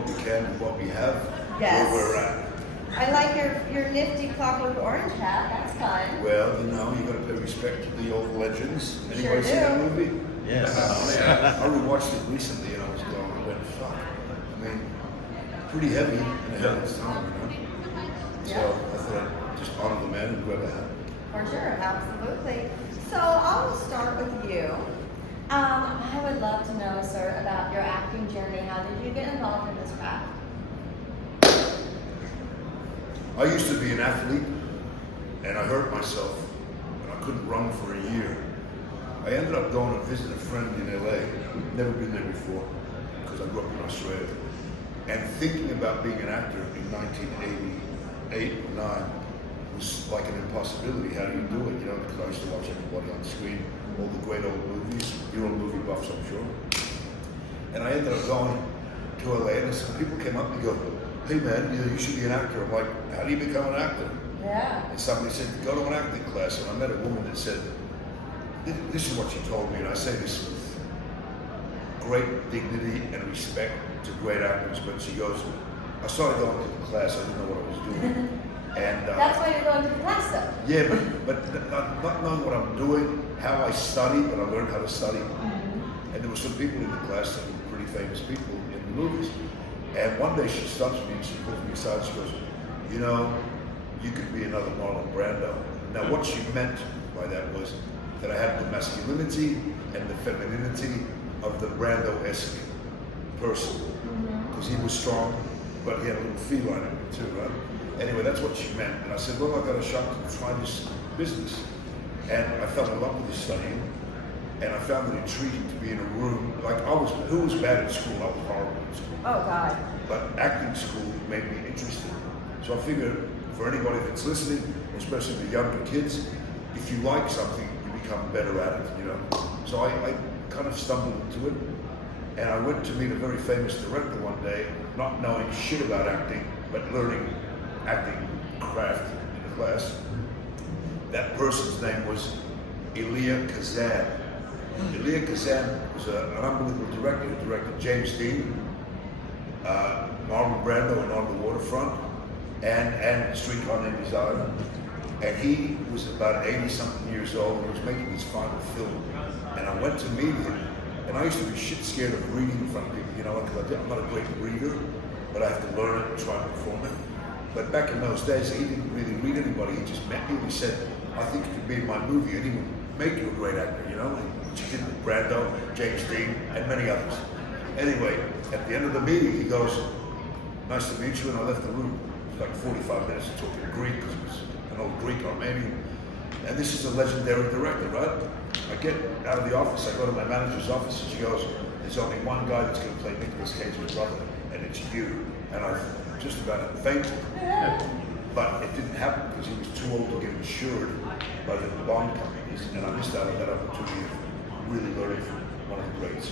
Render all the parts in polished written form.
what we can with what we have, Yes. where we're at. I like your nifty Clockwork Orange hat. That's fun. Well, you know, you got to pay respect to the old legends. Anybody Sure see that do. movie? Yes. I rewatched it recently and I was going, I went, fuck. I mean, pretty heavy and ahead of its time, you know? So I thought I'd just honor the man and grab a hat. For sure, absolutely. So I'll start with you. I would love to know, sir, about your acting journey. How did you get involved in this craft? I used to be an athlete and I hurt myself and I couldn't run for a year. I ended up going to visit a friend in LA, never been there before because I grew up in Australia. And thinking about being an actor in 1988 or 9 was like an impossibility. How do you do it? You know, because I used to watch everybody on screen, all the great old movies. You're all movie buffs, I'm sure. And I ended up going to LA and some people came up and go, hey man, you should be an actor. I'm like, how do you become an actor? Yeah. And somebody said, go to an acting class. And I met a woman that said, this is what she told me, and I say this with great dignity and respect to great actors, but she goes, I started going to the class, I didn't know what I was doing. And That's why you're going to the class, though. yeah, but not knowing what I'm doing, how I study, but I learned how to study. Mm-hmm. And there were some people in the class that were pretty famous people in the movies. And one day she stops me and she pulls me aside, she goes, you know, you could be another Marlon Brando. Now what she meant by that was that I had the masculinity and the femininity of the Brando-esque person. Because he was strong, but he had a little feline in him too, right? Anyway, that's what she meant. And I said, well, I got a shot to try this business. And I fell in love with the studying. And I found it intriguing to be in a room, like who was bad at school? I was horrible at school. Oh, God. But acting school made me interested. So I figured for anybody that's listening, especially the younger kids, if you like something, you become better at it, you know? So I kind of stumbled into it. And I went to meet a very famous director one day, not knowing shit about acting, but learning acting craft in the class. That person's name was Elia Kazan. Elia Kazan was an unbelievable director who directed James Dean, Marlon Brando and On the Waterfront, and Streetcar Named Desire. And he was about 80-something years old and he was making his final film. And I went to meet him, and I used to be shit scared of reading in front of people, you know, because I'm not a great reader, but I have to learn it and try and perform it. But back in those days, he didn't really read anybody. He just met me and he said, I think you could be in my movie and he would make you a great actor, you know? Which he did with Brando, James Dean, and many others. Anyway, at the end of the meeting, he goes, nice to meet you, and I left the room. It was like 45 minutes talking Greek, because it was an old Greek Armenian. And this is a legendary director, right? I get out of the office, I go to my manager's office, and she goes, there's only one guy that's going to play Nicolas Cage's brother, and it's you. And I just about fainted. But it didn't happen because he was too old to get insured by the bond companies, and I missed out on that opportunity of really learning from one of the greats.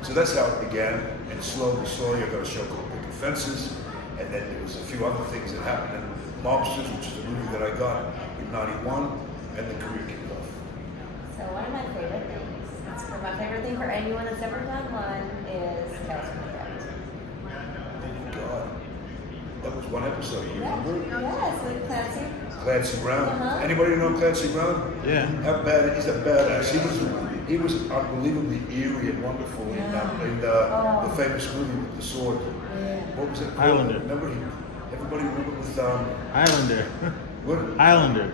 So that's how it began, and slowly, I got a show called Picket Fences, and then there was a few other things that happened, and Mobsters, which is a movie that I got in '91, and the career kicked off. So one of my favorite things, my favorite thing for anyone that's ever done one is Tales from the Crypt. God, that was one episode, you remember? Yes, with Clancy. Clancy Brown. Uh-huh. Anybody know Clancy Brown? Yeah. How bad? He's a badass. He was unbelievably eerie and wonderful in the famous movie with the sword. Yeah. What was it called? Highlander. Remember everybody remember with Highlander. what? Highlander.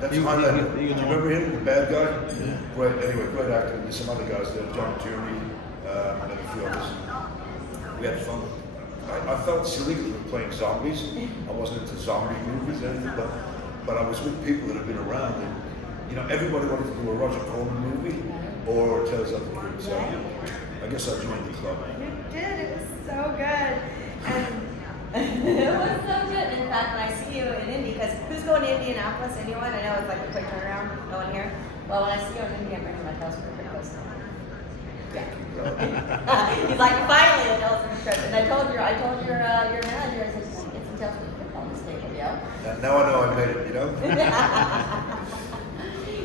That's You- Highlander. you You know. remember him, the bad guy? Yeah. Great. Anyway, great actor. And there's some other guys there, John Tierney, and a few others. We had fun. I felt silly because we were playing zombies. I wasn't into zombie movies or anything, but I was with people that had been around, and you know, everybody wanted to do a Roger Corman movie or Tales of the Crypt. So I guess I joined the club. You did. It was so good. And it was so good. In fact, when I see you in Indy, because who's going to Indianapolis? Anyone? I know it's like a quick turnaround. No one here. Well, when I see you in Indy, I'm bringing my Tales from the Crypt poster. Yeah. He's like, finally, a Tales from the Crypt. And I told your manager, I said, get some Tales from the Crypt on this table, yo. And now I know I made it. You know.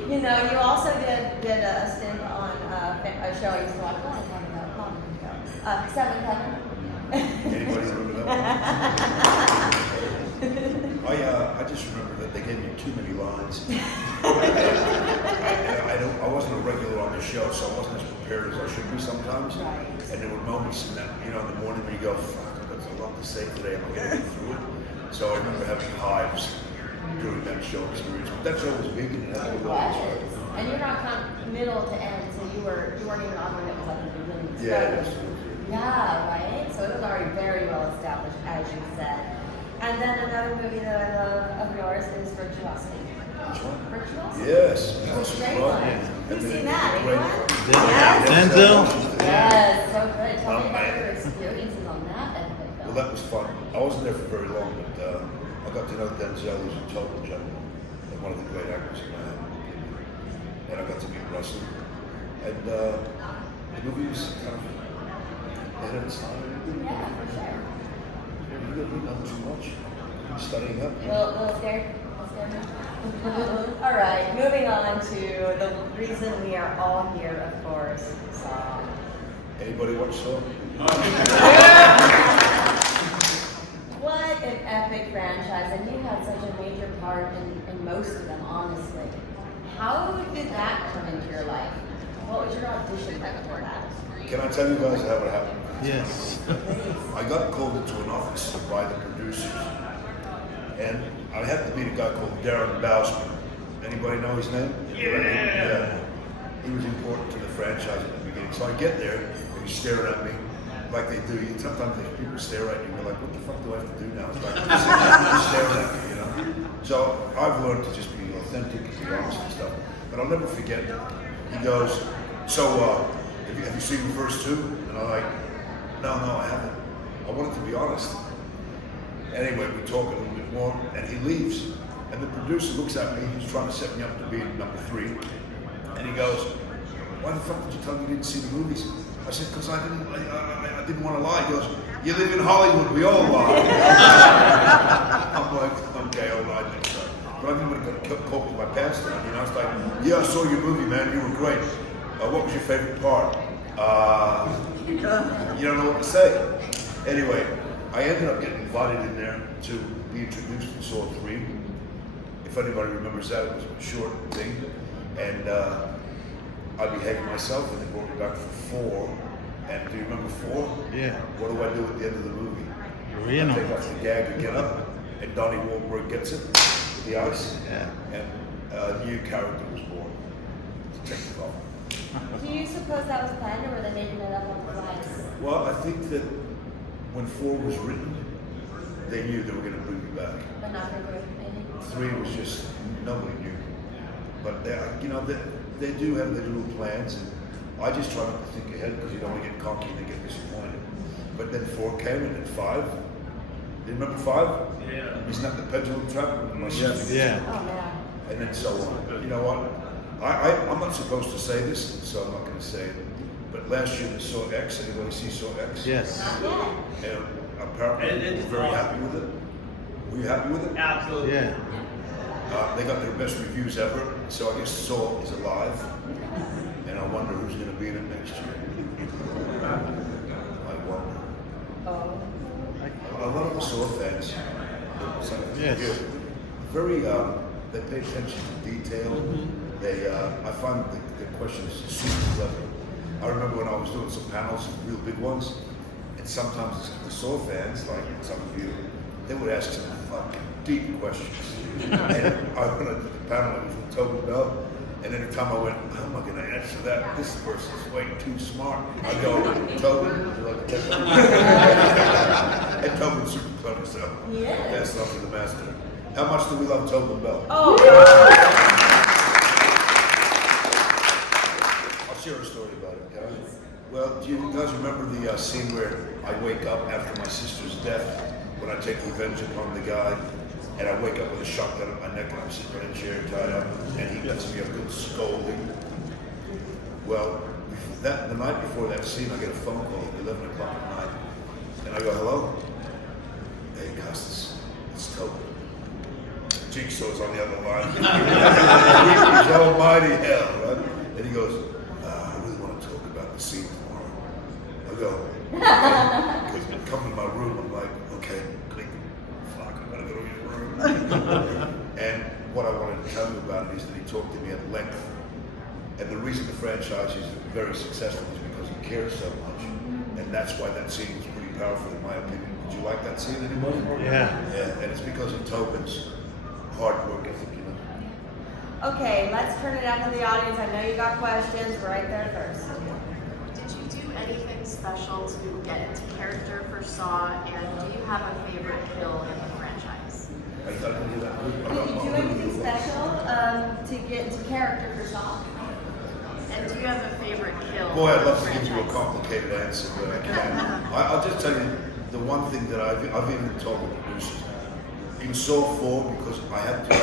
You know, you also did a stint on a show I used to watch a long time ago. Seventh Heaven. Anybody I just remember that they gave me too many lines. I wasn't a regular on the show, so I wasn't as prepared as I should be sometimes. Right. And there were moments in that, in the morning when you go, fuck, I've got a lot to say today, am I going to get through it? So I remember having hives during that show experience. But that show was big and that was right? And you're not middle to end, so you weren't even on one that was like in the beginning. Yeah. Yeah, right? So it was already very well established, as you said. And then another movie that I love of yours is Virtuosity. Which one? Virtuosity? Yes. It's a great one. Who's seen that? Anyone? Yes. Denzel? Yes, so good. Tell me about your experiences on that epic film. Well, that was fun. I wasn't there for very long, but I got to know Denzel, who's a total gentleman and one of the great actors in my opinion. And I got to meet Russell. And the movie was kind of ahead of its time. Yeah, for sure. You didn't know too much. You're studying up. Little scared? All right, moving on to the reason we are all here, of course, Saw. Anybody watch Saw? What an epic franchise, and you had such a major part in most of them, honestly. How did that come into your life? What was your audition like for that? Can I tell you guys how it happened? Yes. I got called into an office by the producers, and I had to meet a guy called Darren Bousman. Anybody know his name? Yeah. He was important to the franchise at the beginning. So I get there, and he's staring at me like they do. Sometimes people stare at you, and you're like, what the fuck do I have to do now? It's like, he's staring at me, So I've learned to just be authentic and be honest and stuff. But I'll never forget, he goes, so have you seen the first two? And I'm like, no, I haven't. I wanted to be honest. Anyway, we talk a little bit more, and he leaves. And the producer looks at me, he's trying to set me up to be number 3. And he goes, why the fuck did you tell me you didn't see the movies? I said, because I didn't want to lie. He goes, you live in Hollywood, we all lie. I'm like, okay, I'll lie next time. But I didn't want to cope with my pants down. I was like, yeah, I saw your movie, man, you were great. What was your favorite part? You don't know what to say. Anyway, I ended up getting invited in there to be introduced to Saw 3. If anybody remembers that, it was a short thing. And I behaved myself, and they brought me back for 4. And do you remember 4? Yeah. What do I do at the end of the movie? I take off the gag and get up, and Donnie Wahlberg gets it with the ice. Yeah. And a new character was born to take it off. Do you suppose that was planned, or were they making it up on the fly? Well, I think that when 4 was written, they knew they were going to bring me back. But not for 3, maybe? 3 was just, nobody knew. But they do have their little plans, and I just try not to think ahead because you don't want to get cocky and get disappointed. But then 4 came, and then 5. Do you remember 5? Yeah. Isn't that the pendulum trap? Yes. Yeah. Oh, man. And then so on. You know what? I'm not supposed to say this, so I'm not going to say it. But last year they saw X. Anybody see Saw X? Yes. Not yet. And apparently they were very happy with it. Were you happy with it? Absolutely. Yeah. They got their best reviews ever, so I guess Saw is alive. And I wonder who's going to be in it next year. I wonder. Oh. A lot of the Saw fans, Yes. very, they pay attention to detail. I find the questions super clever. I remember when I was doing some panels, real big ones, and sometimes the Saw fans, like some of you, they would ask some fucking deep questions. And I went to the panel, it was with Tobin Bell, and every time I went, how am I going to answer that? This person's way too smart. I go, Tobin, would you like to take that? And Tobin's super clever, so that's love to the master. How much do we love Tobin Bell? Oh, I'll share a story about it, guys. Well, do you guys remember the scene where I wake up after my sister's death, when I take revenge upon the guy, and I wake up with a shotgun at my neck, and I'm sitting in a chair tied up, and he gives me a good scolding. Well, the night before that scene, I get a phone call at 11 o'clock at night, and I go, hello? Hey, Costas, it's Tobin. Jigsaw's on the other line. He's almighty hell, right? And he goes, I really want to talk about the scene tomorrow. I go, okay. Come in my room, I'm like, okay, click. Fuck, I'm gonna go to his room. is that he talked to me at length. And the reason the franchise is very successful is because he cares so much. And that's why that scene was pretty powerful in my opinion. Did you like that scene, anybody? Yeah. Yeah, and it's because of Tobin's hard work ethic, you know. Okay, let's turn it out to the audience. I know you got questions. Right there first. Did you do anything special to get into character for Saw, and do you have a favorite kill in the franchise? I didn't hear that. Did you do anything special to get into character for Saw? And do you have a favorite kill? Boy, I'd in the love to give you a franchise? complicated answer, but I can't. I'll just tell you the one thing that I've even told the producers. In Saw 4, because I had to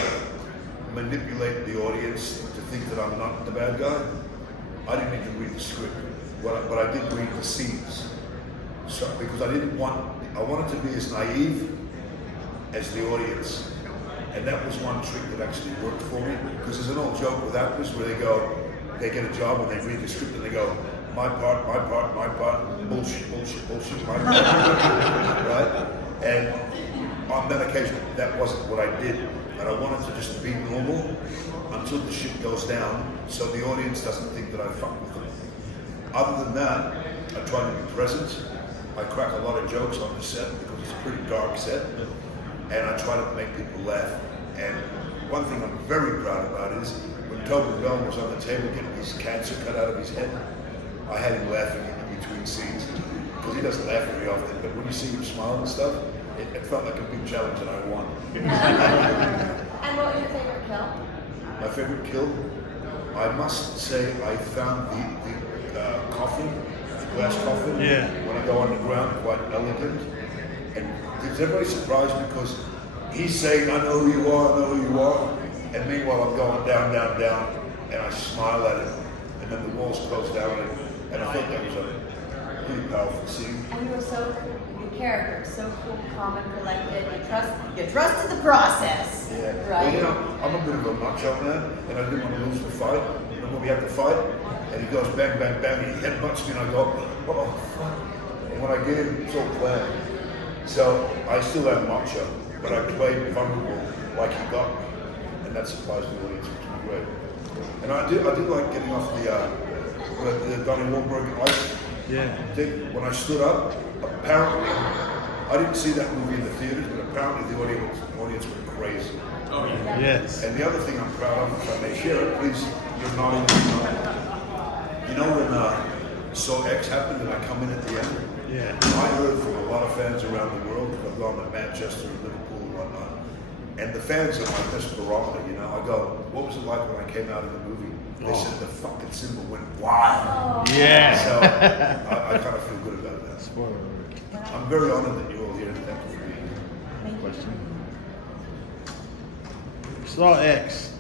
manipulate the audience to think that I'm not the bad guy, I didn't even read the script, but I did read the scenes. So, because I wanted to be as naive as the audience. And that was one trick that actually worked for me, because there's an old joke with actors where they get a job and they read the script and they go, my part, bullshit, my part, right? And on that occasion, that wasn't what I did. And I wanted to just be normal until the shit goes down, so the audience doesn't think that I fuck with them. Other than that, I try to be present. I crack a lot of jokes on the set because it's a pretty dark set, and I try to make people laugh. And one thing I'm very proud about is when Tobin Bell was on the table getting his cancer cut out of his head, I had him laughing in between scenes because he doesn't laugh very often. But when you see him smile and stuff, it felt like a big challenge, and I won. And what was your favorite kill? My favorite kill, I must say, I found the coffin, the glass coffin. Yeah. When I go underground, quite elegant. And is everybody surprised because he's saying, I know who you are, I know who you are. And meanwhile, I'm going down, down, down, and I smile at him. And then the walls close down, and I thought that was a pretty powerful scene. And you were so cool. Your character, so cool, calm, and collected. You trusted the process. Yeah. Right. Well, you know, I'm a bit of a macho man, and I didn't want to lose the fight. You know, when we had the fight, and he goes bang, bang, bang, and he headbutts me, and I go, oh, fuck. And when I get him, it's all planned. So I still am macho, but I played vulnerable like he got me. And that surprised the audience, which was great. And I did like getting off the Donnie Wahlberg ice thing. When I stood up, apparently, I didn't see that movie in the theaters, but apparently the audience went crazy. Oh, yeah. Yes. And the other thing I'm proud of, if I may share it, please, you're nodding. You know when Saw X happened and I come in at the end? Yeah. I heard from a lot of fans around the world, because I've gone to Manchester and Liverpool and whatnot, and the fans are my best barometer, you know. I go, what was it like when I came out of the movie? They said the fucking symbol went wild. Yeah. So I kind of feel good about that. Spoiler alert. I'm very honored that you're all here, and thank you for being here. Thank you. Question. Saw X.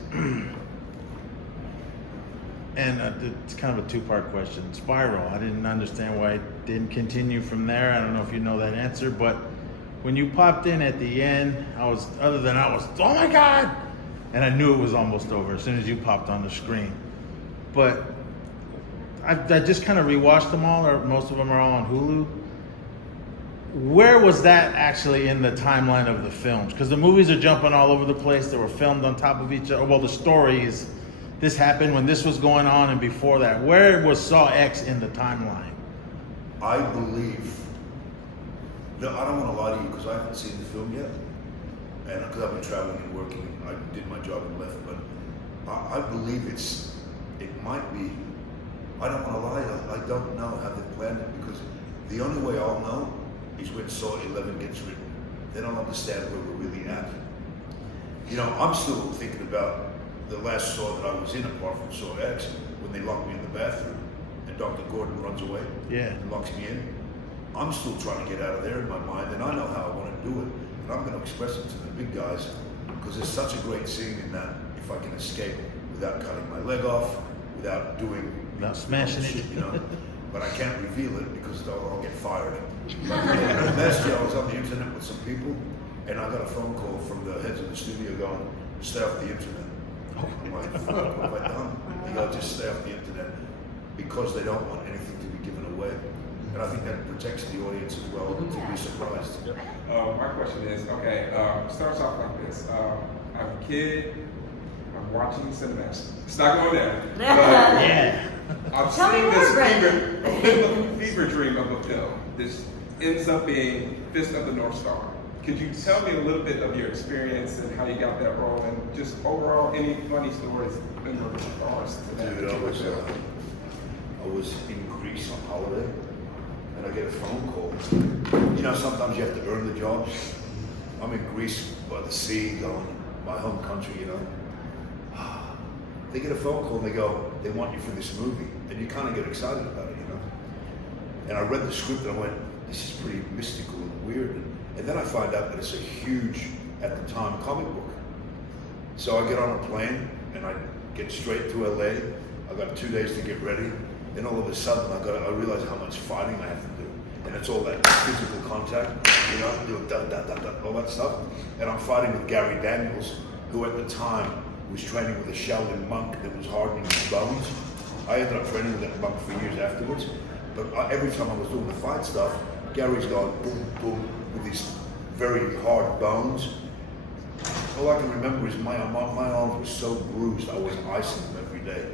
And it's kind of a two-part question. Spiral. I didn't understand why it didn't continue from there. I don't know if you know that answer, but when you popped in at the end, I was, oh my God! And I knew it was almost over as soon as you popped on the screen. But I just kind of rewatched them all, or most of them are all on Hulu. Where was that actually in the timeline of the films? Because the movies are jumping all over the place. They were filmed on top of each other. Well, the stories, this happened when this was going on and before that. Where was Saw X in the timeline? I believe, no, I don't want to lie to you because I haven't seen the film yet. And because I've been traveling and working, I did my job and left. But I believe it might be, I don't want to lie, I don't know how they planned it, because the only way I'll know is when Saw 11 gets written. Then I'll understand where we're really at. You know, I'm still thinking about the last Saw that I was in, apart from Saw X, when they locked me in the bathroom and Dr. Gordon runs away and locks me in. I'm still trying to get out of there in my mind, and I know how I want to do it. And I'm going to express it to the big guys, because there's such a great scene in that, if I can escape without cutting my leg off, without doing... Without smashing shit, it. you know. But I can't reveal it because I'll get fired. But last year I was on the internet with some people, and I got a phone call from the heads of the studio going, stay off the internet. I'm like, fuck, what have I done? They go, just stay off the internet, because they don't want anything to be given away. And I think that protects the audience as well, to be surprised. My question is, okay, starts off like this. I have a kid, I'm watching Cinemax. It's not going down. But Yeah. I've Tell me seen more, this Brendan. fever dream of a film. This ends up being Fist of the North Star. Could you tell me a little bit of your experience and how you got that role, and just overall any funny stories in regards to that? Dude, I was in Greece on holiday, and I get a phone call. You know, sometimes you have to earn the jobs. I'm in Greece by the sea, going my home country. You know, they get a phone call and they go, they want you for this movie, and you kind of get excited about it, you know. And I read the script and I went, this is pretty mystical and weird. And then I find out that it's a huge, at the time, comic book. So I get on a plane and I get straight to LA. I got 2 days to get ready. Then all of a sudden I realize how much fighting I have to do. And it's all that physical contact, you know, doing all that stuff. And I'm fighting with Gary Daniels, who at the time was training with a Sheldon monk that was hardening his bones. I ended up training with that monk for years afterwards. But every time I was doing the fight stuff, Gary's going boom, boom, with these very hard bones. All I can remember is my arms were so bruised, I was icing them every day.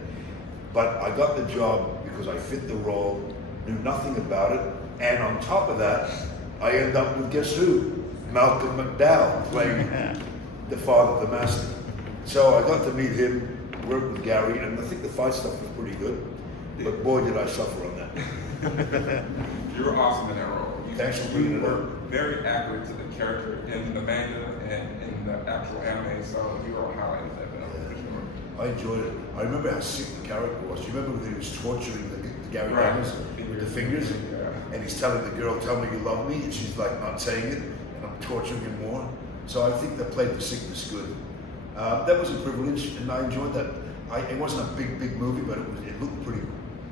But I got the job because I fit the role, knew nothing about it, and on top of that, I end up with guess who? Malcolm McDowell playing the father, the master. So I got to meet him, work with Gary, and I think the fight stuff was pretty good. But boy, did I suffer on that. You were awesome in that role. Thanks for bringing it were up. very accurate to the character in the manga and in the actual anime, so you were highlighting that film for sure. I enjoyed it. I remember how sick the character was. You remember when he was torturing the Gary Daniels with the fingers? Yeah. And he's telling the girl, tell me you love me, and she's like not saying it, and I'm torturing him more. So I think they played the sickness good. That was a privilege, and I enjoyed that. It wasn't a big movie, but it looked pretty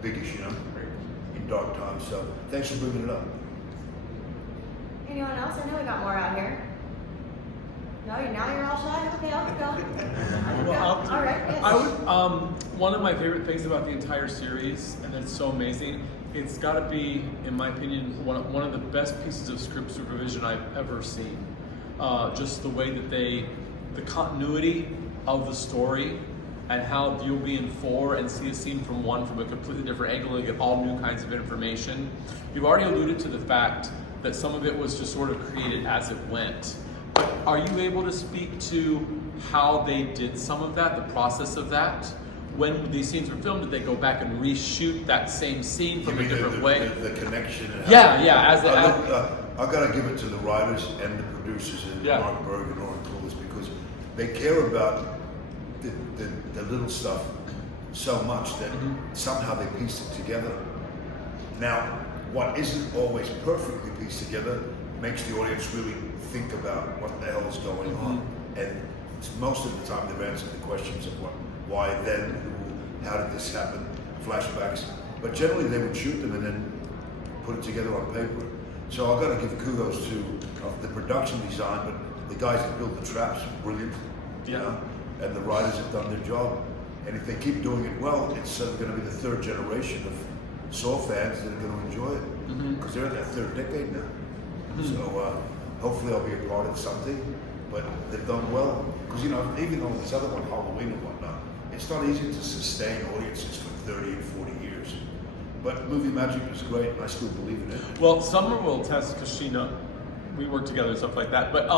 biggish, you know, in dark times. So thanks for bringing it up. Anyone else? I know we got more out here. No, now you're all shy? Okay, I'll keep going. All right, yes. I would, one of my favorite things about the entire series, and it's so amazing, it's got to be, in my opinion, one of the best pieces of script supervision I've ever seen. Just the way that the continuity of the story, and how you'll be in 4 and see a scene from 1 from a completely different angle and get all new kinds of information. You've already alluded to the fact that some of it was just sort of created as it went. But are you able to speak to how they did some of that, the process of that? When these scenes were filmed, did they go back and reshoot that same scene from a different way? The connection. And I've got to give it to the writers and the producers and Mark Berg and Oren Toulis, because they care about the little stuff so much that somehow they piece it together. Now, what isn't always perfectly pieced together makes the audience really think about what the hell is going on. And most of the time they've answered the questions of why then, who, how did this happen, flashbacks. But generally they would shoot them and then put it together on paper. So I've got to give kudos to the production design, but the guys that built the traps, brilliant. You know? And the writers have done their job. And if they keep doing it well, it's going to be the 3rd generation of Saw fans that are going to enjoy it, because they're in their 3rd decade now. So hopefully I'll be a part of something, but they've done well. Because, you know, even on this other one, Halloween and whatnot, it's not easy to sustain audiences for 30 and 40 years. But movie magic is great, and I still believe in it. Well, Summer will attest, because we work together and stuff like that. But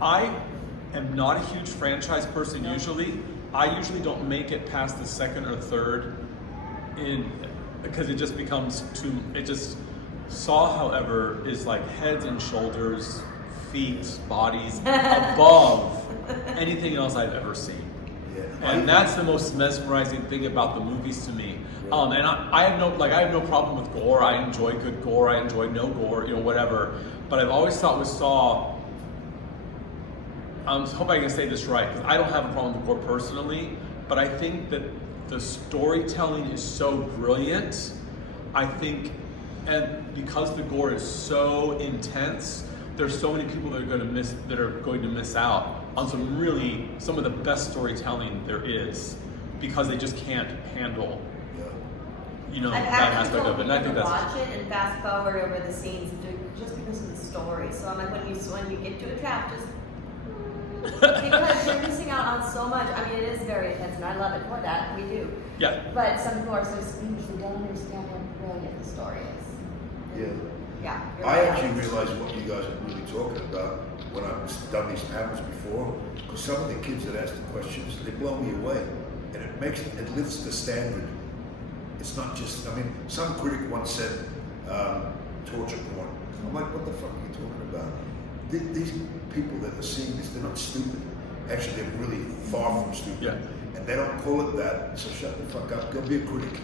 I am not a huge franchise person usually. I usually don't make it past the 2nd or 3rd because it just becomes Saw, however, is like heads and shoulders, feet, bodies above anything else I've ever seen. Yeah. And that's the most mesmerizing thing about the movies to me. Right. And I have no problem with gore. I enjoy good gore. I enjoy no gore, whatever. But I've always thought with Saw, I hope I can say this right, because I don't have a problem with gore personally, but I think that the storytelling is so brilliant. I think, and because the gore is so intense, there's so many people that are going to miss out on some of the best storytelling there is, because they just can't handle, that aspect of it. And I think that's watch it and fast forward over the scenes just because of the story. So I'm like, when you get to a trap, just Because you're missing out on so much. I mean, it is very intense, and I love it for that. We do. Yeah. But some people are so squeamish, they don't understand how brilliant the story is. Yeah. Yeah. you're I right. actually realized what you guys are really talking about when I've done these panels before, because some of the kids that ask the questions, they blow me away, and it lifts the standard. It's not just, I mean, some critic once said torture porn. I'm like, what the fuck are you talking about? These people that are seeing this, they're not stupid. Actually, they're really far from stupid. Yeah. And they don't call it that, so shut the fuck up. Go be a critic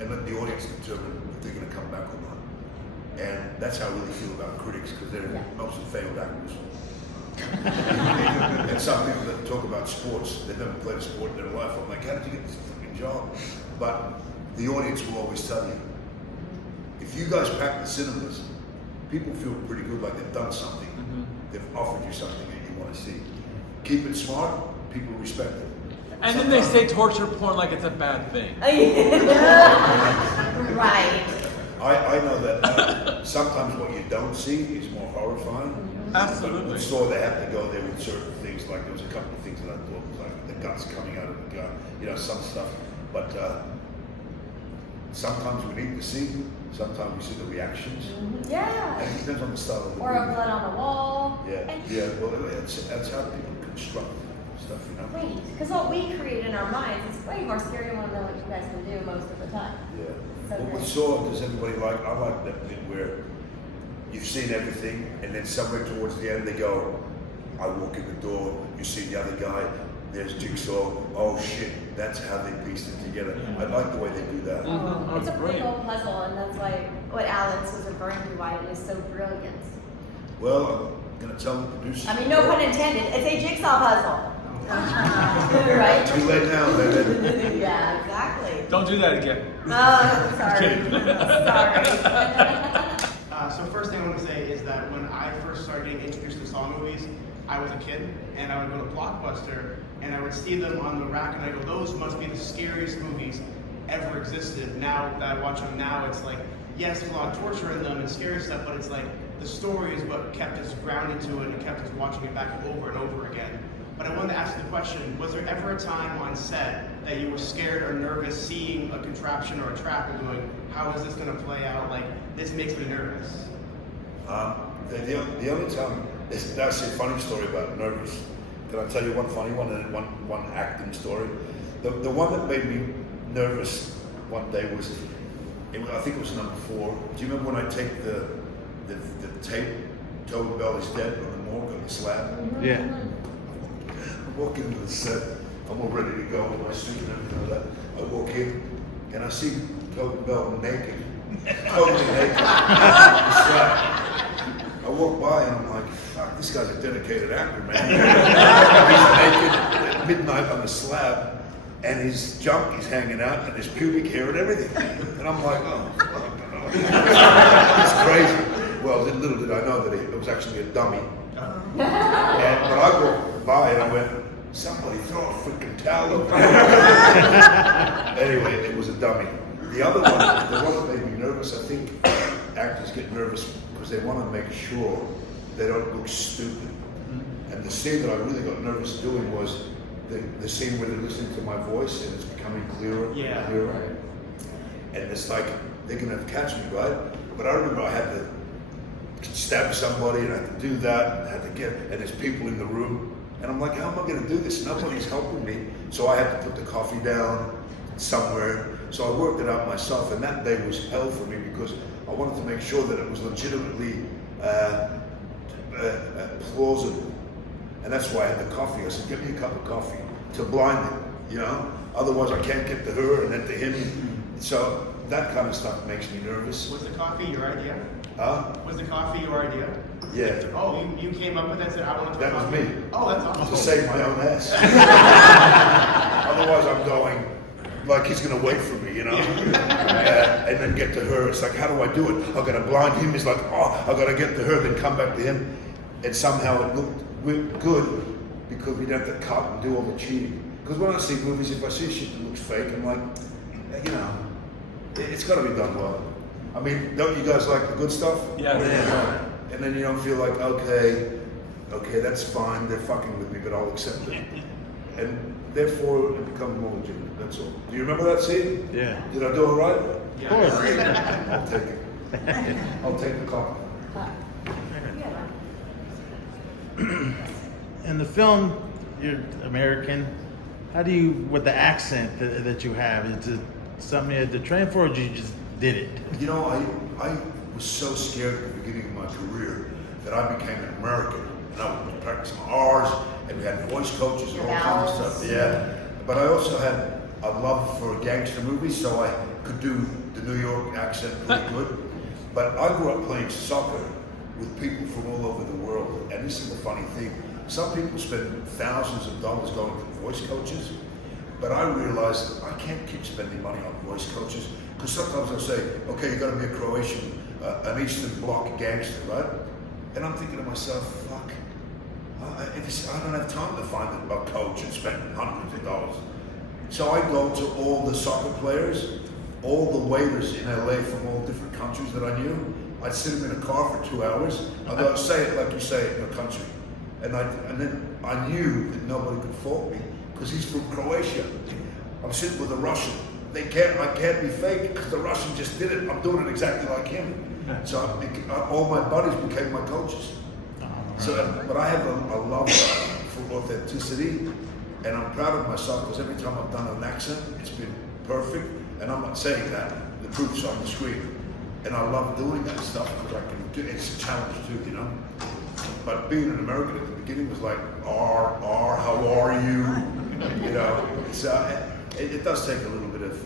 and let the audience determine if they're going to come back or not. And that's how I really feel about critics, because they're mostly failed actors. And some people that talk about sports, they've never played a sport in their life. I'm like, how did you get this fucking job? But the audience will always tell you. If you guys pack the cinemas, people feel pretty good, like they've done something. They've offered you something that you want to see. Keep it smart, people respect it. And then they say torture porn like it's a bad thing. Right. I know that sometimes what you don't see is more horrifying. Absolutely. But so they have to go there with certain things, like there was a couple of things that I thought was like the guts coming out of the gun, you know, some stuff. But sometimes we need to see, sometimes we see the reactions. Yeah. And it depends on the style of the Or a movie. blood on the wall. Yeah, And yeah, well, that's how people construct stuff, you know? wait, because what we create in our minds is way more scary than what you guys can do most of the time. Yeah. So But with great. Saw, does anybody like, I like that bit where you've seen everything, and then somewhere towards the end they go, I walk in the door, you see the other guy, there's Jigsaw, oh shit, that's how they pieced it together. I like the way they do that. Oh, It's a it's big brilliant. old puzzle, and that's why what Alex was referring to, why it is so brilliant. Well, I'm gonna tell the producers. I mean, no pun intended. It's a jigsaw puzzle. Right? Too late now, baby. Yeah, exactly. Don't do that again. Oh, sorry. Sorry. So first thing I want to say is that when I first started getting introduced to Saw movies, I was a kid, and I would go to Blockbuster, and I would see them on the rack, and I go, those must be the scariest movies ever existed. Now that I watch them now, it's like, yes, there's a lot of torture in them and scary stuff, but it's like, the story is what kept us grounded to it and kept us watching it back over and over again. But I wanted to ask the question, was there ever a time on set that you were scared or nervous seeing a contraption or a trap and going, how is this going to play out? Like, this makes me nervous. The only time, that's actually a funny story about nervous. Can I tell you one funny one and then one acting story? The one that made me nervous one day was, I think it was number 4. Do you remember when I take the tape, Tobin Bell is dead on the morgue on the slab? Yeah. I walk into the set, I'm all ready to go with my suit and everything like that. I walk in and I see Tobin Bell naked, totally naked. on the slab. I walk by and I'm like, fuck, this guy's a dedicated actor, man. He's naked at midnight on the slab and his junk is hanging out and his pubic hair and everything. And I'm like, oh, fuck. It's crazy. Well, little did I know that it was actually a dummy. But I walked by and I went, somebody throw a freaking towel over here. Anyway, it was a dummy. The other one, the one that made me nervous, I think actors get nervous because they want to make sure they don't look stupid. And the scene that I really got nervous doing was the scene where they're listening to my voice and it's becoming clearer and clearer. And it's like, they're going to catch me, right? But I remember I had to stab somebody and I had to do that and I had to get, and there's people in the room. And I'm like, how am I going to do this? Nobody's helping me. So I had to put the coffee down somewhere. So I worked it out myself, and that day was hell for me because I wanted to make sure that it was legitimately plausible. And that's why I had the coffee. I said, give me a cup of coffee to blind him, you know? Otherwise I can't get to her and then to him. So that kind of stuff makes me nervous. Was the coffee your idea? Huh? Was the coffee your idea? Yeah. Oh, you came up with that and said, I want to That was me. Oh, that's awesome. To save my own ass. Otherwise I'm going, like he's gonna wait for me, you know? And then get to her. It's like, how do I do it? I'm gonna blind him. He's like, oh, I gotta get to her, then come back to him. And somehow it looked good because we didn't have to cut and do all the cheating. Because when I see movies, if I see shit that looks fake, I'm like, you know, it's gotta be done well. I mean, don't you guys like the good stuff? Yeah. And then you don't feel like, okay, that's fine, they're fucking with me, but I'll accept it. And therefore, it becomes more legitimate. That's all. Do you remember that scene? Yeah. Did I do it right? Of course. I'll take it. I'll take the compliment. In the film, you're American. How do you, with the accent that you have, is it something you had to train for, or you just did it? You know, I was so scared at the beginning of my career that I became an American. And I was practicing R's, and we had voice coaches and all kinds of stuff. Yeah. But I also had a love for gangster movies, so I could do the New York accent pretty good. But I grew up playing soccer with people from all over the world. And this is the funny thing. Some people spend thousands of dollars going to voice coaches, but I realized that I can't keep spending money on voice coaches, because sometimes I'll say, okay, you gotta be a Croatian, an Eastern Bloc gangster, right? And I'm thinking to myself, fuck, I don't have time to find a coach and spend hundreds of dollars. So I go to all the soccer players, all the waiters in LA from all different countries that I knew. I'd sit them in a car for 2 hours. I'd go, say it like you say it in your country. And then I knew that nobody could fault me because he's from Croatia. I'm sitting with a Russian. I can't be fake because the Russian just did it. I'm doing it exactly like him. So all my buddies became my coaches. So, but I have a love for authenticity, and I'm proud of myself because every time I've done an accent, it's been perfect. And I'm not saying that, the proof's on the screen. And I love doing that stuff because I can do it's a challenge too, you know. But being an American at the beginning was like, how are you? You know, it does take a little bit of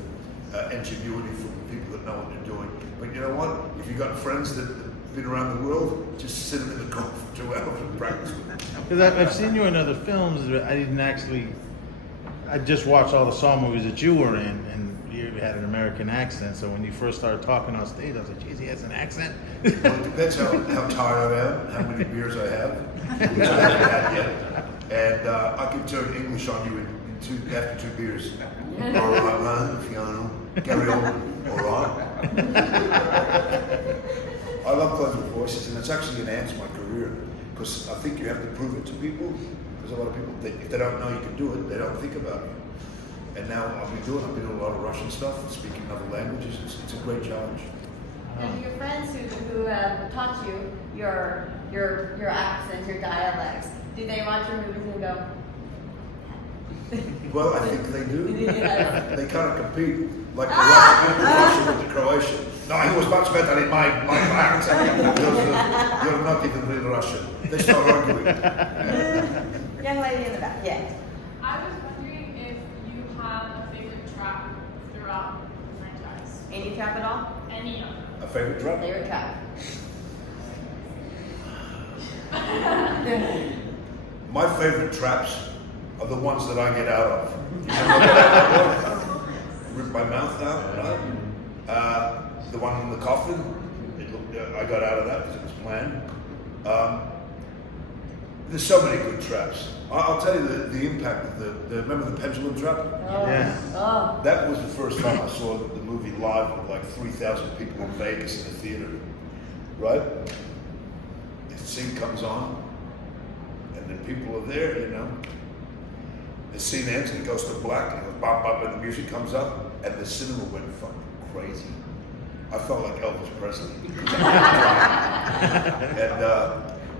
ingenuity from people that know what they're doing. But you know what? If you've got friends that have been around the world, just sit them in the car for 2 hours and practice with them. Because I've seen you in other films, but I just watched all the Saw movies that you were in, and you had an American accent. So when you first started talking on stage, I was like, geez, he has an accent? Well, it depends how tired I am, how many beers I have, which I haven't had yet. And I can turn English on you after 2 beers. All right, man, if you know, carry on, all right. I love playing with voices, and it's actually enhanced my career, because I think you have to prove it to people, because a lot of people think, if they don't know you can do it, they don't think about it. And now I've been doing a lot of Russian stuff, and speaking other languages. It's a great challenge. And your friends who have taught you your accents, your dialects, do they watch your movies and go? Well, I think they do. Yes. They kind of compete, like the Russian with the Croatian. No, he was much better in my accent. You're not even real Russian. They start arguing. Young lady in the back, yeah. I was wondering if you have a favorite trap throughout the franchise. Any trap at all? Any of them. A favorite drop? Favorite trap. My favorite traps are the ones that I get out of. You know, rip my mouth out, right? The one in the coffin, I got out of that because it was planned. There's so many good traps. I'll tell you the impact of remember the pendulum trap? Oh. Yeah. Oh. That was the first time I saw the movie live with like 3,000 people in Vegas in a theater, right? The scene comes on, and then people are there, you know. The scene ends and it goes to black, and it goes bop bop, and the music comes up, and the cinema went fucking crazy. I felt like Elvis Presley. And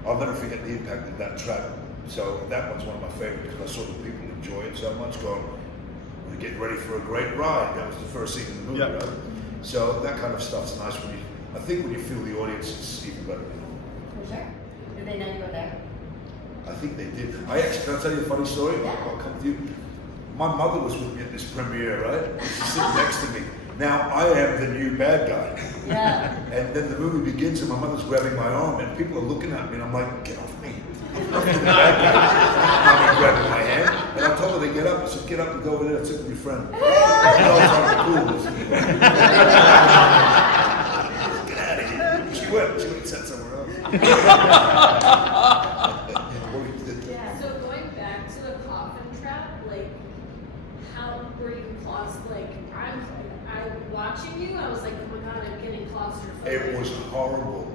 I'll never forget the impact of that trap. So that one's one of my favorites because I saw the people enjoy it so much. Going, we're getting ready for a great ride. That was the first scene in the movie, right? So that kind of stuff's nice I think when you feel the audience, it's even better. For sure. Did they know you were there? I think they did. Can I tell you a funny story? Yeah. I'll come to you. My mother was with me at this premiere, right? She's sitting next to me. Now I am the new bad guy. Yeah. And then the movie begins and my mother's grabbing my arm and people are looking at me and I'm like, get off me. I'm the bad guy. Mommy grabbing my hand. And I told her to get up. I said, get up and go over there and sit with your friend. No, it's not cool. Get out of here. She went and sat somewhere else. Yeah. So going back to the coffin trap, like, how were you like, I'm watching you, I was like, oh my god, I'm getting claustrophobic. It was horrible,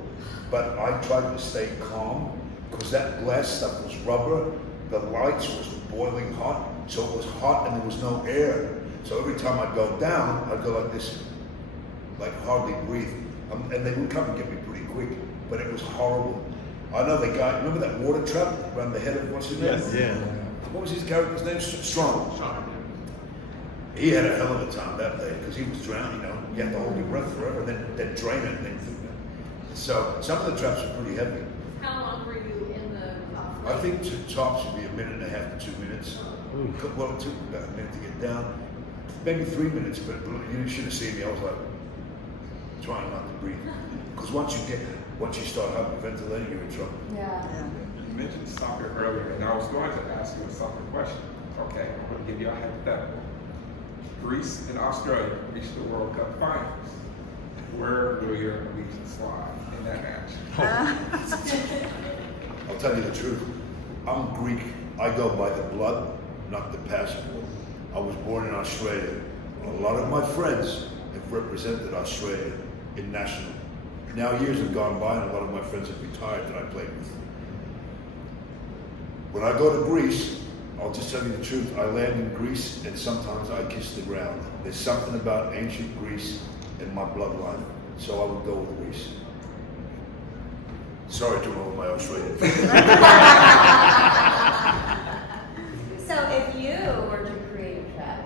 but I tried to stay calm because that glass stuff was rubber the lights was boiling hot, so it was hot and there was no air. So every time I'd go down, I'd go like this, like hardly breathe. And they would come and get me pretty quick, but it was horrible. I know the guy, remember that water trap around the head of what's his name? Yeah. What was his character's name? Strong. Sean. He had a hell of a time that day because he was drowning, you know. You had to hold your breath forever, then drain it. And then, so some of the traps are pretty heavy. How long were you in the I think top should be 1.5 minutes to 2 minutes. Well, it took about a minute to get down. Maybe 3 minutes, but you should have seen me. I was like trying not to breathe. Because once you start hyperventilating, you're in trouble. Yeah. You mentioned soccer earlier, and I was going to ask you a soccer question. Okay, I'm going to give you a hypothetical. Greece and Australia reached the World Cup finals. Where will your Norwegian slide in that match? I'll tell you the truth. I'm Greek. I go by the blood, not the passport. I was born in Australia. A lot of my friends have represented Australia in national. Now years have gone by and a lot of my friends have retired that I played with. When I go to Greece, I'll just tell you the truth, I land in Greece and sometimes I kiss the ground. There's something about ancient Greece in my bloodline, so I would go with Greece. Sorry to all of my Australian friends. So if you were to create a trap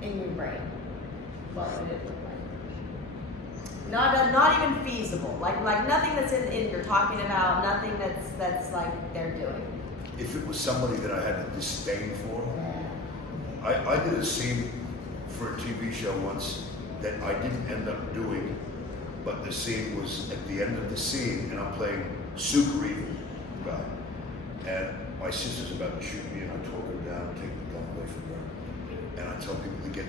in your brain, what would it look like? Not even feasible. Like nothing that's in you're talking about. Nothing that's like they're doing. If it was somebody that I had a disdain for, I did a scene for a TV show once that I didn't end up doing, but the scene was at the end of the scene, and I'm playing super evil guy, and my sister's about to shoot me, and I talk her down, and take the gun away from her, and I tell people to get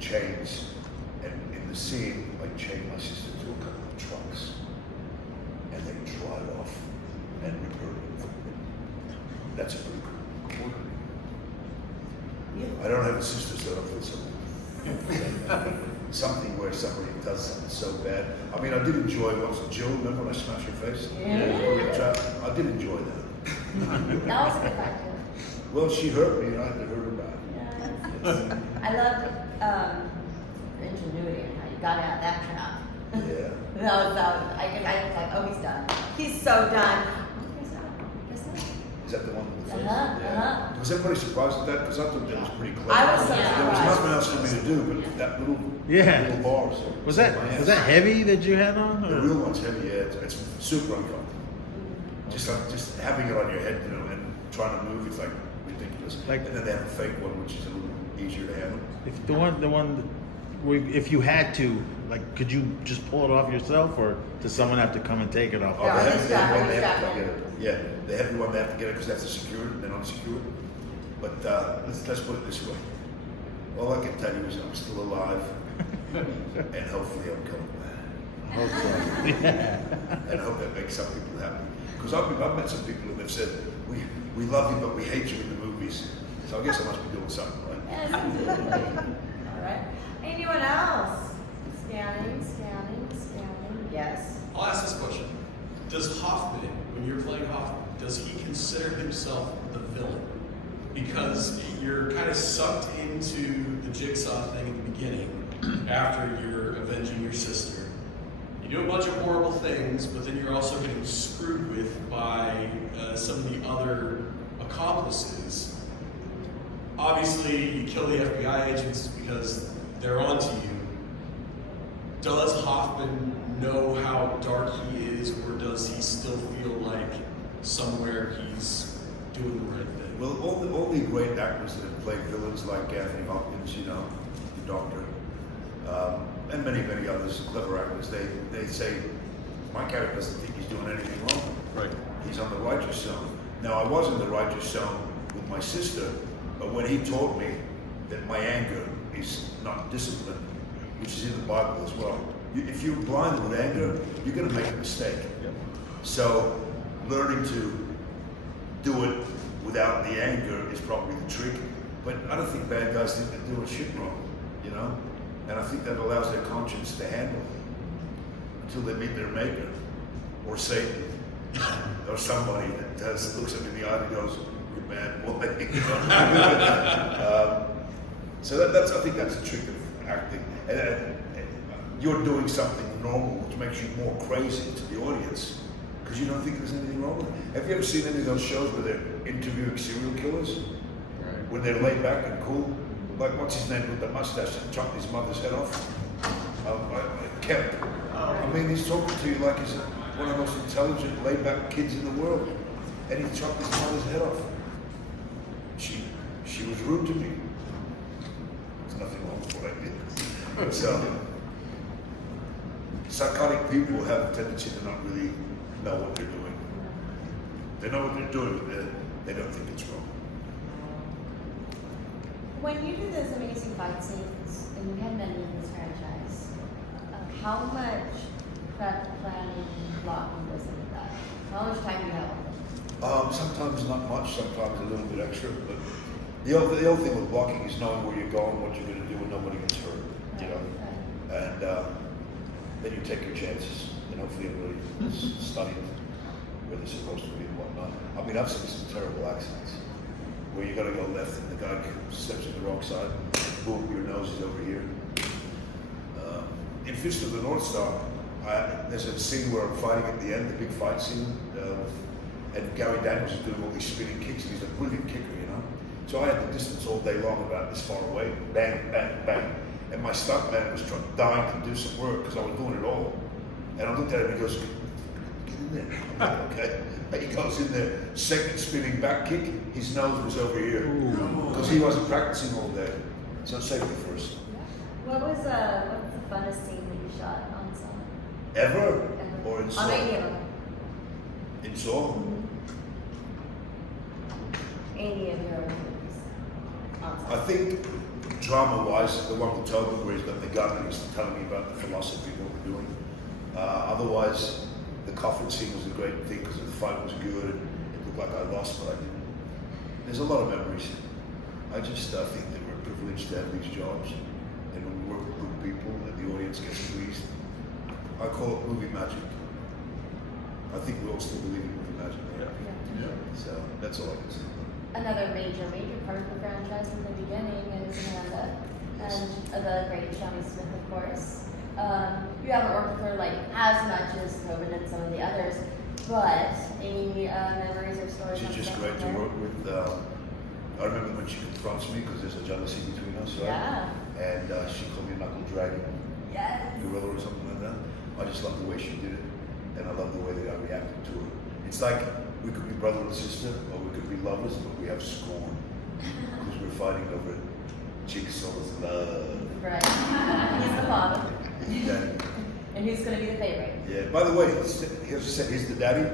chains, and in the scene, I chain my sister to a couple of trucks, and they drive off and return it. That's a pretty cool. I don't have a sister, so I don't feel something where somebody does something so bad. I mean, I did enjoy watching Jill. Remember when I smashed her face? Yeah. I did enjoy that. That was a good factor. Well, she hurt me, and I had to hurt her back. Yeah. I loved ingenuity and how you got out of that trap. Yeah. That was I was like, oh, he's done. He's so done. Is that the one with the face? Uh-huh. Was everybody surprised at that? Because I thought that was pretty clever. I was so There was surprised. nothing else for me to do, but that little bar. So Was that heavy that you had on? The or- real one's heavy, yeah. It's super uncomfortable. Just having it on your head, you know, and trying to move, it's like ridiculous. Like- and then they have a fake one, which is a little easier to handle. If the one, if you had to, like, could you just pull it off yourself, or does someone have to come and take it off? Oh, Yeah, they they have strap the it, one they they have to strap get it. it. Yeah, the heavy one they have to get it because that's secured, they're not secured. But let's put it this way. All I can tell you is I'm still alive, and hopefully I'm coming back. Hope so. Yeah. And I hope that makes some people happy. Because I've met some people and they've said, we love you, but we hate you in the movies. So I guess I must be doing something right. Yes, absolutely. All right. Anyone else? Scanning. Yes. I'll ask this question. Does Hoffman, when you're playing Hoffman, does he consider himself the villain? Because you're kind of sucked into the jigsaw thing in the beginning after you're avenging your sister. You do a bunch of horrible things, but then you're also getting screwed with by some of the other accomplices. Obviously, you kill the FBI agents because they're onto you. Does Hoffman know how dark he is, or does he still feel like somewhere he's doing the right thing? Well, all the great actors that have played villains like Anthony Hopkins, you know, the Doctor, and many others, clever actors, they say, my character doesn't think he's doing anything wrong. Right. He's on the righteous zone. Now, I was in the righteous zone with my sister, but when he taught me that my anger is not discipline, which is in the Bible as well. If you're blind with anger, you're going to make a mistake. So, learning to do it without the anger is probably the trick. But I don't think bad guys think they're doing shit wrong, you know? And I think that allows their conscience to handle it until they meet their maker or Satan. or somebody that looks at me in the eye and goes, "You're bad boy." So that's I think that's a trick of acting, and you're doing something normal which makes you more crazy to the audience because you don't think there's anything wrong with it. Have you ever seen any of those shows where they're interviewing serial killers? When they're laid back and cool, like what's his name with the mustache that chopped his mother's head off? Kemp. I mean, he's talking to you like he's one of the most intelligent, laid back kids in the world, and he chopped his mother's head off. She was rude to me. There's nothing wrong with what I did. So, psychotic people have a tendency to not really know what they're doing. They know what they're doing, but they don't think it's wrong. When you do those amazing fight scenes, and you had many in this franchise, how much prep, planning, blocking goes into that? How much time do you have on it? Sometimes not much, sometimes a little bit extra, but the other thing with blocking is knowing where you're going, what you're going to do, and nobody gets hurt, you know? And then you take your chances, and hopefully everybody is studying where they're supposed to be and whatnot. I mean, I've seen some terrible accidents where you got to go left and the guy steps on the wrong side, boom, your nose is over here. In Fist of the North Star, there's a scene where I'm fighting at the end, the big fight scene, and Gary Daniels is doing all these spinning kicks, and he's a brilliant kicker, you know? So I had the distance all day long about this far away, bang, bang, bang. And my stuntman was dying to do some work because I was doing it all. And I looked at him and he goes, "Get in there." I'm like, okay. And he goes in there, second spinning back kick, his nose was over here. Because he wasn't practicing all day. So safety first. What's the funnest scene that you shot on Saw? Ever? Or in Saw? On any of them. In Saw? Any of your movies. On Saw. I think drama-wise, the one with Tobin where he's got the gun and he's telling me about the philosophy of what we're doing. Otherwise, the coffin scene was a great thing because the fight was good and it looked like I lost, but I didn't. There's a lot of memories. I just think that we're privileged to have these jobs, and when we work with good people and the audience gets pleased, I call it movie magic. I think we all still believe in movie magic. Right? Yeah. So that's all I can say. Another major part of the franchise in the beginning is Amanda, and the great Shawnee Smith, of course. You haven't worked with her like as much as Tobin and some of the others, but any memories or stories? She's just great to work with. I remember when she confronts me because there's a jealousy between us, right? Yeah. And she called me Knuckle Dragon, Yes. Gorilla or something like that. I just love the way she did it, and I love the way that I reacted to her. It's like we could be brother and sister, or we could be lovers, but we have scorn because we're fighting over Jigsaw's love. Right. He's the father. Yeah. And who's going to be the favorite? Yeah. By the way, he's the daddy.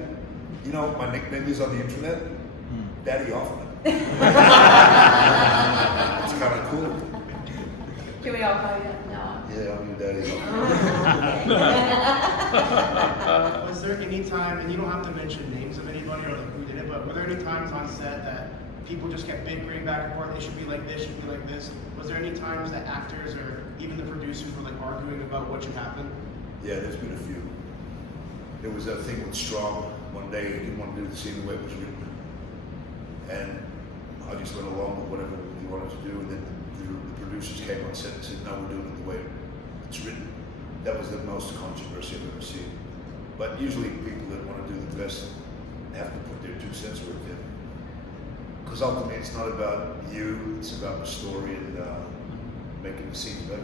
You know, my nickname is on the internet, Daddy Hoffman. It's kind of cool. Can we all call you that? No. Yeah, I'm your daddy Hoffman. Was there any time, and you don't have to mention names of anybody or who did it, but were there any times on set that people just kept bickering back and forth, it should be like this, should be like this? Was there any times that actors or even the producers were like arguing about what should happen? Yeah, there's been a few. There was that thing with Strong one day, he didn't want to do the scene the way it was written. And I just went along with whatever he wanted to do, and then the producers came on set and said, "No, we're doing it the way it's written." That was the most controversy I've ever seen. But usually people that want to do the best have to put their 2 cents worth in. Because ultimately it's not about you, it's about the story and making the scenes better.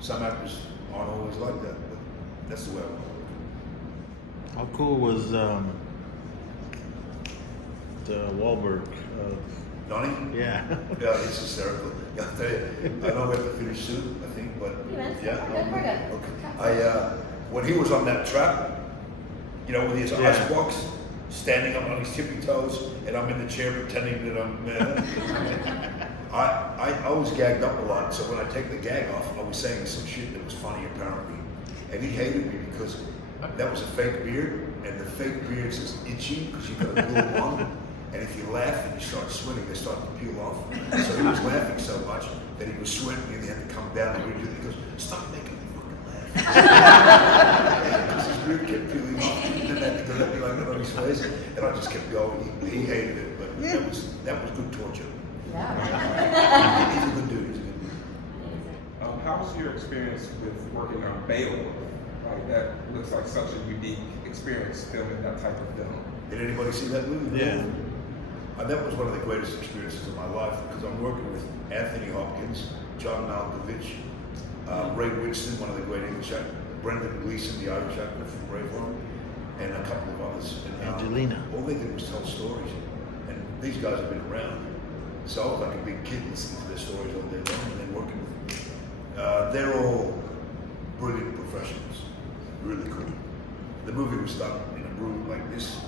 Some actors aren't always like that, but that's the way I want to work. How cool was the Wahlberg? Donnie? Yeah. Yeah, it's hysterical. Yeah, I'll tell you, I know we have to finish soon, I think, but Few minutes. yeah. We're good. Okay. When he was on that trap, you know, with his Yeah. ice box, standing up on his tippy toes, and I'm in the chair pretending that I'm. I always gagged up a lot, so when I take the gag off, I was saying some shit that was funny apparently, and he hated me because that was a fake beard, and the fake beard's is itchy because you got a glue on. And if you laugh and you start sweating, they start to peel off. So he was laughing so much that he was sweating and he had to come down and redo it. He goes, "Stop making me fucking laugh." Because his beard kept peeling off. And then they had to go gonna let me like that on his face, and I just kept going. He hated it, but that was good torture. Yeah. He's a good dude. He's a good dude. How was your experience with working on Mandylor? Like that looks like such a unique experience filming that type of film. Did anybody see that movie? Yeah. That was one of the greatest experiences of my life because I'm working with Anthony Hopkins, John Malkovich, Ray Winston, one of the great English actors, Brendan Gleeson, the Irish actor from Braveheart, and a couple of others. And, Angelina. All they did was tell stories, and these guys have been around. So I was like a big kid listening to their stories all day long and then working with them. They're all brilliant professionals, really cool. The movie was done in a room like this,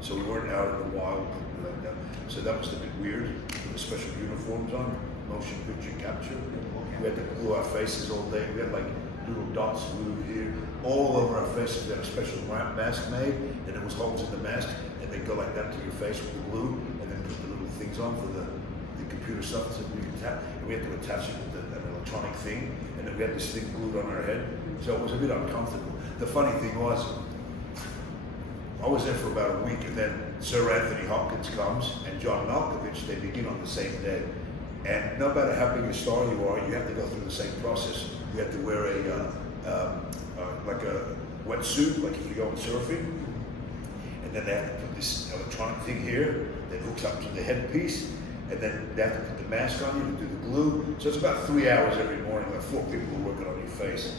so we weren't out in the wild like that. So that was a bit weird, with the special uniforms on, motion picture capture. We had to glue our faces all day. We had like little dots glued here, all over our faces. We had a special mask made, and there was holes in the mask, and they go like that to your face with the glue, and then put the little things on for the computer stuff so we could tap. And we had to attach it with an electronic thing, and then we had this thing glued on our head. So it was a bit uncomfortable. The funny thing was, I was there for about a week, and then Sir Anthony Hopkins comes, and John Malkovich, they begin on the same day. And no matter how big a star you are, you have to go through the same process. You have to wear like a wetsuit, like if you go surfing. And then they have to put this electronic thing here that hooks up to the headpiece. And then they have to put the mask on you to do the glue. So it's about 3 hours every morning, like 4 people are working on your face.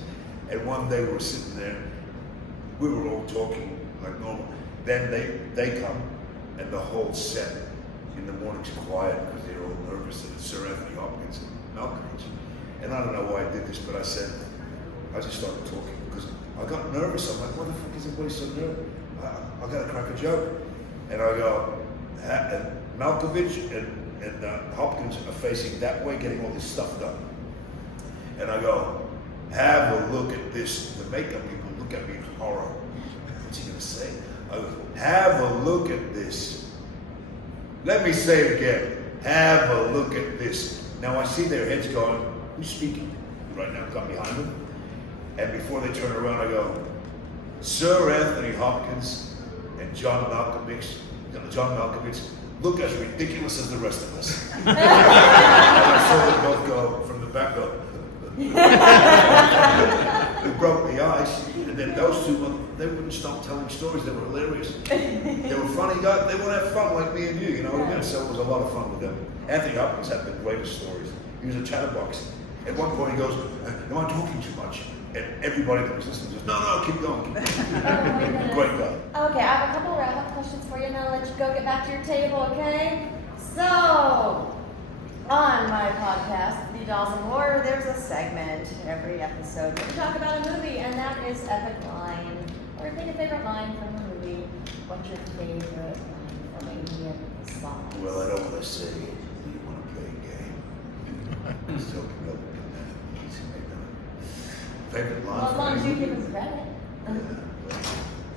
And one day we were sitting there, we were all talking like normal. Then they come, and the whole set in the morning's quiet because they're all nervous, and it's Sir Anthony Hopkins and Malkovich. And I don't know why I did this, but I just started talking because I got nervous. I'm like, why the fuck is everybody so nervous? I gotta crack a joke. And I go, and Malkovich and Hopkins are facing that way, getting all this stuff done. And I go, have a look at this. The makeup people look at me in horror. What's he gonna say? I go, have a look at this. Let me say it again. Have a look at this. Now I see their heads going, who's speaking right now? Come behind them. And before they turn around, I go, Sir Anthony Hopkins and John Malkovich, look as ridiculous as the rest of us. And I saw them both go from the back up. It broke the ice. And then those two, they wouldn't stop telling stories. They were hilarious. They were funny guys. They want to have fun like me and you know what I mean? So it was a lot of fun with them. Anthony Hopkins had the greatest stories. He was a chatterbox. At one point he goes, am I talking too much? And everybody that was listening just, no, keep going, keep going. Great guy. Okay, I have a couple of wrap-up questions for you, and I'll let you go get back to your table, okay? So, on my podcast, The Dolls and More, there's a segment every episode where we talk about a movie, and that is Epic Line. Or pick a favorite line from the movie. What's your favorite line from any of the songs? Well, I don't want to say, do you want to play a game? Still can go. Favorite line? Well, as long as you give him credit.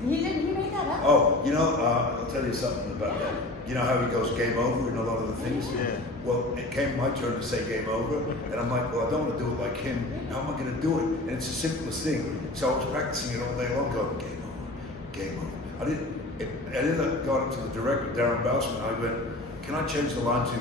He made that up. Oh, you know, I'll tell you something about that. You know how he goes game over in a lot of the things? Yeah. Well, it came my turn to say game over, and I'm like, well, I don't want to do it like him. How am I going to do it? And it's the simplest thing. So I was practicing it all day long, going game over, game over. I ended up going up to the director, Darren Bousman. I went, can I change the line to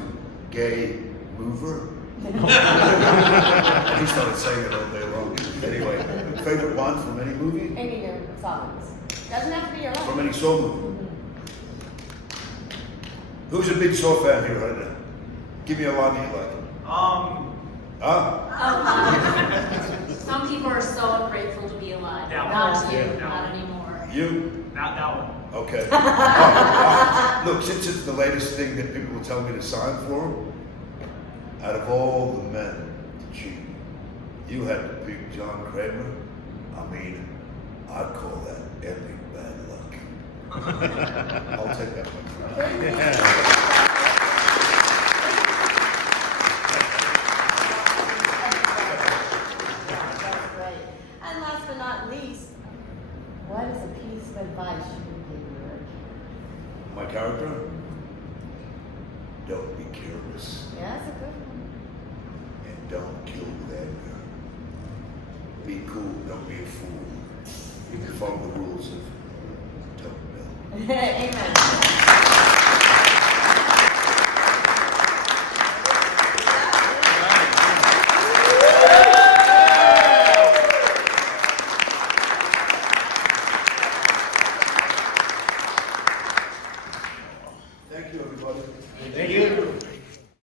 gay mover? And he started saying it all day long. Anyway, favorite line from any movie? Any of your songs. Doesn't have to be your line. From any Saw movie? Who's a big Saw fan here right now? Give me a line that you like. Some people are so grateful to be alive. Yeah. Not you, Yeah. not anymore. You? Not that one. Okay. Look, since it's the latest thing that people will tell me to sign for them, out of all the men to cheat, you had to pick John Kramer. I mean, I'd call that epic bad luck. I'll take that one. That's great. And last but not least, what is a piece of advice you would give your kid? My character? Don't be careless Yeah, that's a good one. and don't kill with anger. Be cool, don't be a fool. You can follow the rules of don't Amen.